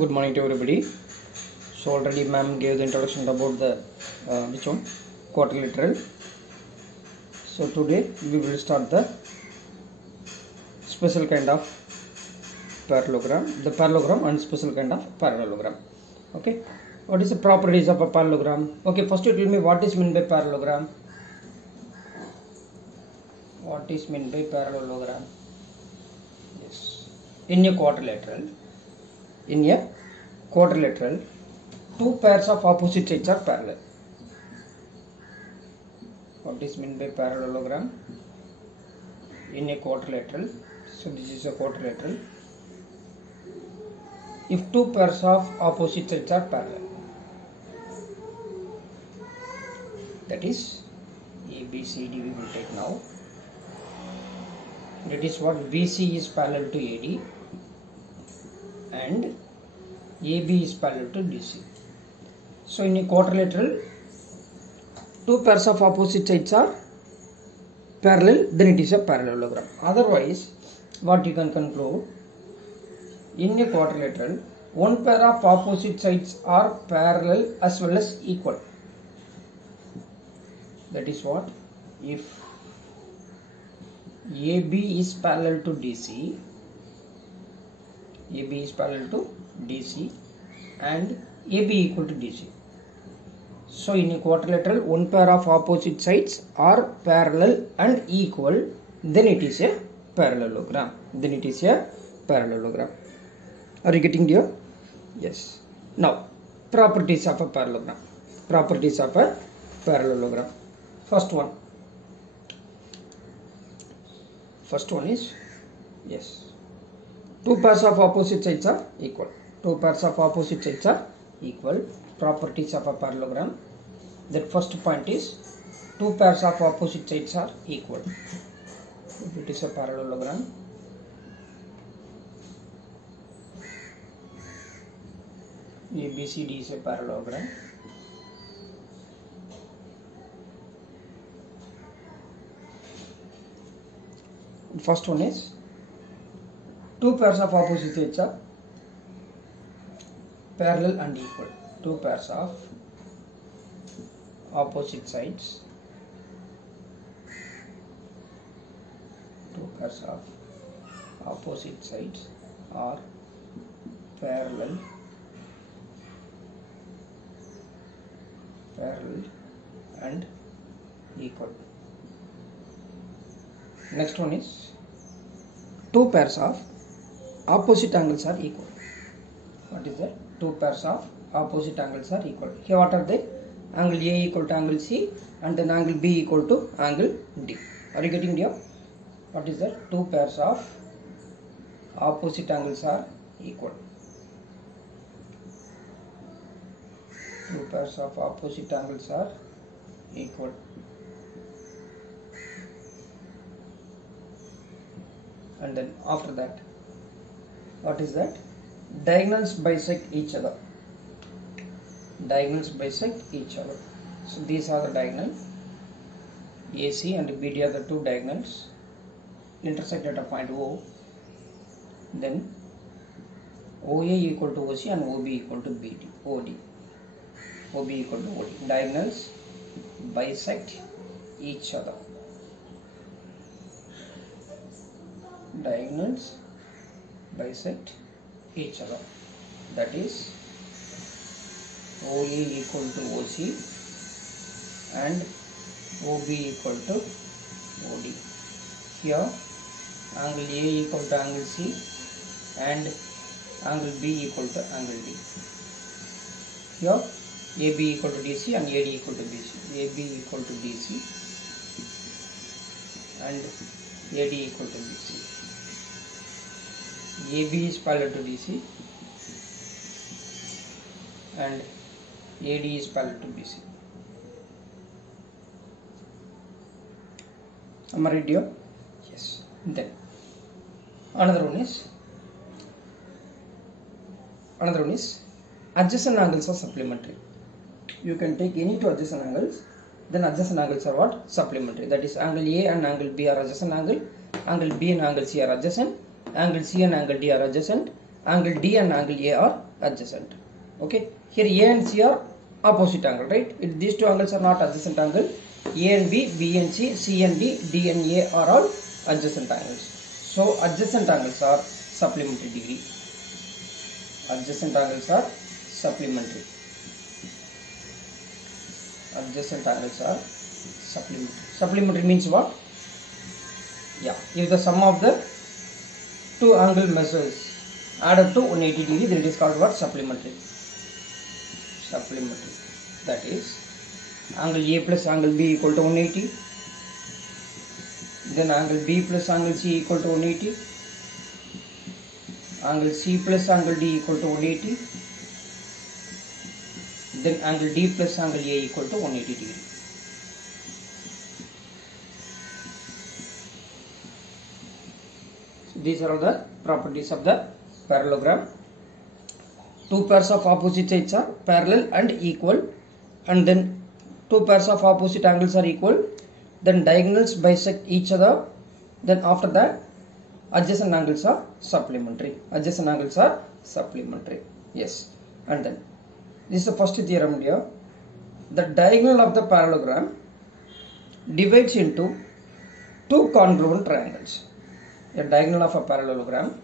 Good morning to everybody. So already ma'am gave the introduction about the which one quadrilateral. So today we will start the special kind of parallelogram, the parallelogram and special kind of parallelogram. Okay, what is the properties of a parallelogram? Okay, first you tell me what is meant by parallelogram. What is meant by parallelogram? Yes, in a quadrilateral, two pairs of opposite sides are parallel. What is meant by parallelogram? In a quadrilateral, so this is a quadrilateral. If two pairs of opposite sides are parallel, that is A, B, C, D we will take now. That is what BC is parallel to AD and AB is parallel to DC. So in a quadrilateral, two pairs of opposite sides are parallel, then it is a parallelogram. Otherwise, what you can conclude, in a quadrilateral, one pair of opposite sides are parallel as well as equal. That is what, if AB is parallel to DC, AB is parallel to DC and AB equal to DC. So in a quadrilateral, one pair of opposite sides are parallel and equal, then it is a parallelogram. Are you getting here? Yes. Now, properties of a parallelogram. First one is, yes, two pairs of opposite sides are equal. Properties of a parallelogram. That first point is, two pairs of opposite sides are equal. If it is a parallelogram, ABCD is a parallelogram. First one is, two pairs of opposite sides are parallel and equal. Two pairs of opposite sides are parallel and equal. Next one is, two pairs of opposite angles are equal. What is that? Two pairs of opposite angles are equal. Here what are they? Angle A equal to angle C and then angle B equal to angle D. Are you getting here? What is that? Two pairs of opposite angles are equal. Two pairs of opposite angles are equal. And then after that, what is that? Diagonals bisect each other. So these are the diagonal. AC and BD are the two diagonals. Intersect at a point O. Then OA equal to OC and OB equal to OD. Diagonals bisect each other. That is OA equal to OC and OB equal to OD. Here angle A equal to angle C and angle B equal to angle D. Here AB equal to DC and AD equal to BC. AB equal to DC and AD equal to BC. AB is parallel to DC and AD is parallel to BC. Am I right here? Yes. Then another one is adjacent angles are supplementary. You can take any two adjacent angles, then adjacent angles are what? Supplementary. That is, angle A and angle B are adjacent angle, angle B and angle C are adjacent, angle C and angle D are adjacent, angle D and angle A are adjacent. Okay, here A and C are opposite angle, right? These two angles are not adjacent angle. A and B, B and C, C and D, D and A are all adjacent angles. So adjacent angles are supplementary degree. Adjacent angles are supplementary. Adjacent angles are supplementary. Supplementary means what? Yeah, if the sum of the two angle measures add up to 180 degree, then it is called what? Supplementary. Supplementary. That is angle A plus angle B equal to 180. Then angle B plus angle C equal to 180. Angle C plus angle D equal to 180. Then angle D plus angle A equal to 180 degree. So these are all the properties of the parallelogram. Two pairs of opposite sides are parallel and equal, and then two pairs of opposite angles are equal, then diagonals bisect each other, then after that adjacent angles are supplementary. Adjacent angles are supplementary. Yes, and then this is the first theorem here. The diagonal of the parallelogram divides into two congruent triangles. A diagonal of a parallelogram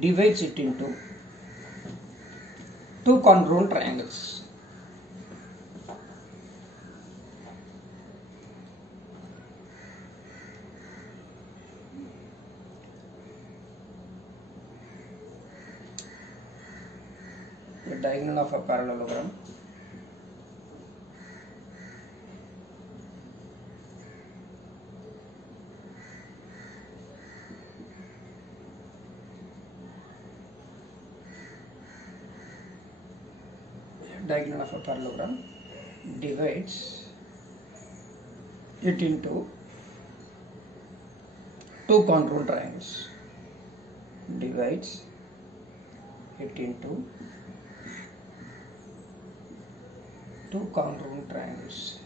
divides it into two congruent triangles. A diagonal of a parallelogram divides it into two congruent triangles. Divides it into two congruent triangles.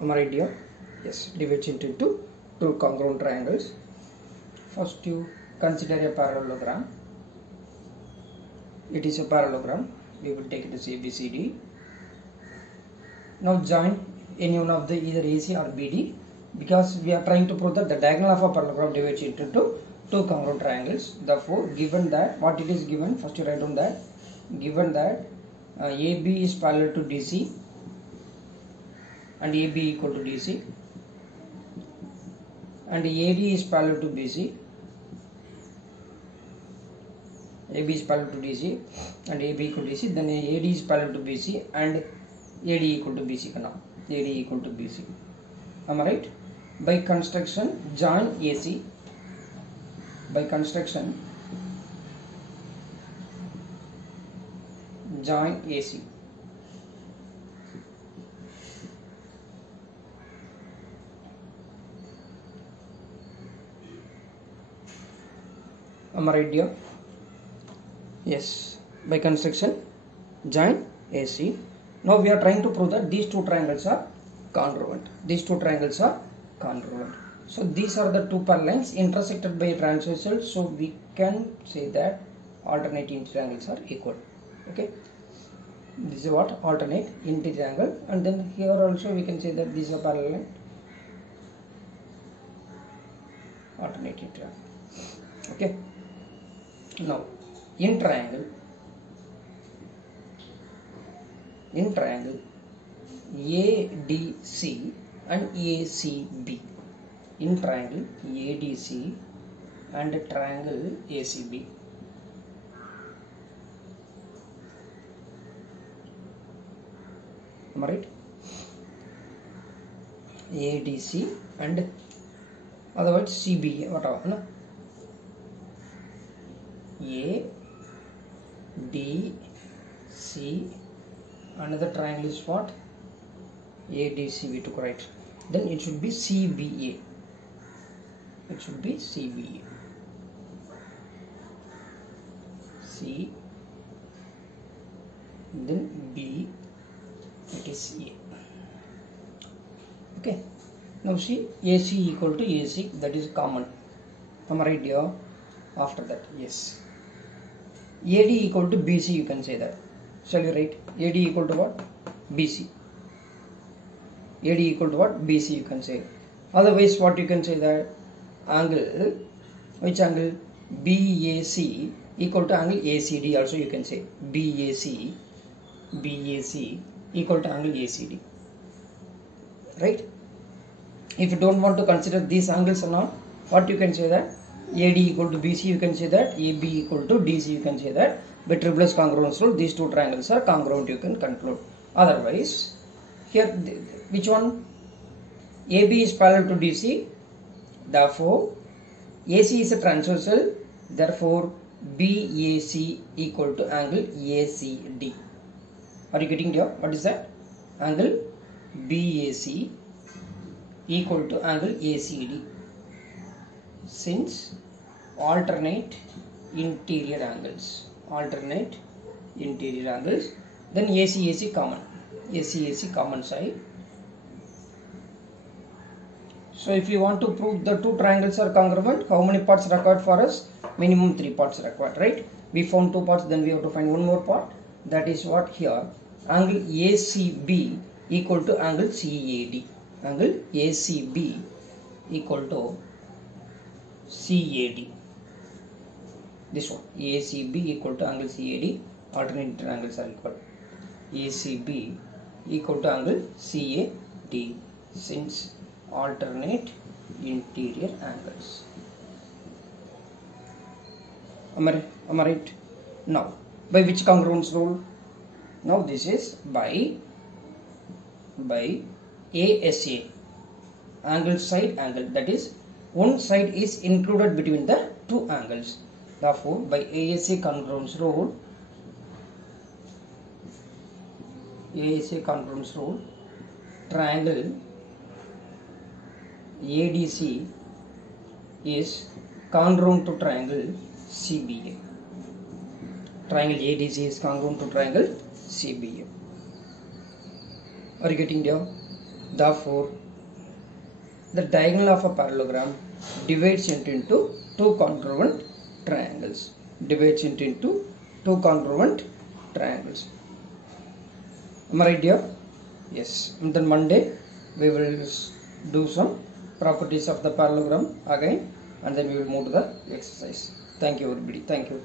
Am I right here? Yes, divides into two congruent triangles. First you consider a parallelogram. It is a parallelogram. We will take it as ABCD. Now join any one of the either AC or BD, because we are trying to prove that the diagonal of a parallelogram divides into two congruent triangles. Therefore, given that what it is given, first you write down that given that AB is parallel to DC and AB equal to DC, and AD is parallel to BC. AB is parallel to DC and AB equal to DC. Then AD is parallel to BC and AD equal to BC. AD equal to BC. Am I right? By construction, join AC. By construction, join AC. Am I right, dear? Yes. By construction, join AC. Now we are trying to prove that these two triangles are congruent. These two triangles are congruent. So these are the two parallel lines intersected by a transversal. So we can say that alternate triangles are equal. Okay. This is what? Alternate triangle. And then here also we can say that these are parallel line. Alternate triangle. Okay. Now in triangle ADC and ACB, in triangle ADC and triangle ACB, am I right? ADC and otherwise CBA, whatever, no? ADC, another triangle is what? ADC we took, right? Then it should be CBA. It should be CBA. C, then B, it is A. Okay, now see AC equal to AC, that is common. Am I right here? After that, yes. AD equal to BC, you can say that. Shall we write AD equal to what? BC. AD equal to what? BC, you can say. Otherwise, what you can say that angle, which angle? BAC equal to angle ACD, also you can say BAC equal to angle ACD, right? If you don't want to consider these angles or not, what you can say that AD equal to BC, you can say that AB equal to DC, you can say that by Triplus congruence rule these two triangles are congruent, you can conclude. Otherwise, here which one? AB is parallel to DC, therefore AC is a transversal, therefore BAC equal to angle ACD. Are you getting here? What is that? Angle BAC equal to angle ACD, since alternate interior angles, then AC common side. So if you want to prove the two triangles are congruent, how many parts required for us? Minimum 3 parts required, right? We found 2 parts, then we have to find one more part. That is what here, angle ACB equal to angle CAD. Angle ACB equal to CAD. This one, ACB equal to angle CAD, alternate angles are equal. ACB equal to angle CAD, since alternate interior angles. Am I right? Now, by which congruence rule? Now this is by ASA, angle side angle, that is one side is included between the two angles. Therefore, by ASA congruence rule, triangle ADC is congruent to triangle CBA. Triangle ADC is congruent to triangle CBA. Are you getting there? Therefore, the diagonal of a parallelogram divides into two congruent triangles. Am I right here? Yes. And then Monday we will do some properties of the parallelogram again, and then we will move to the exercise. Thank you everybody. Thank you.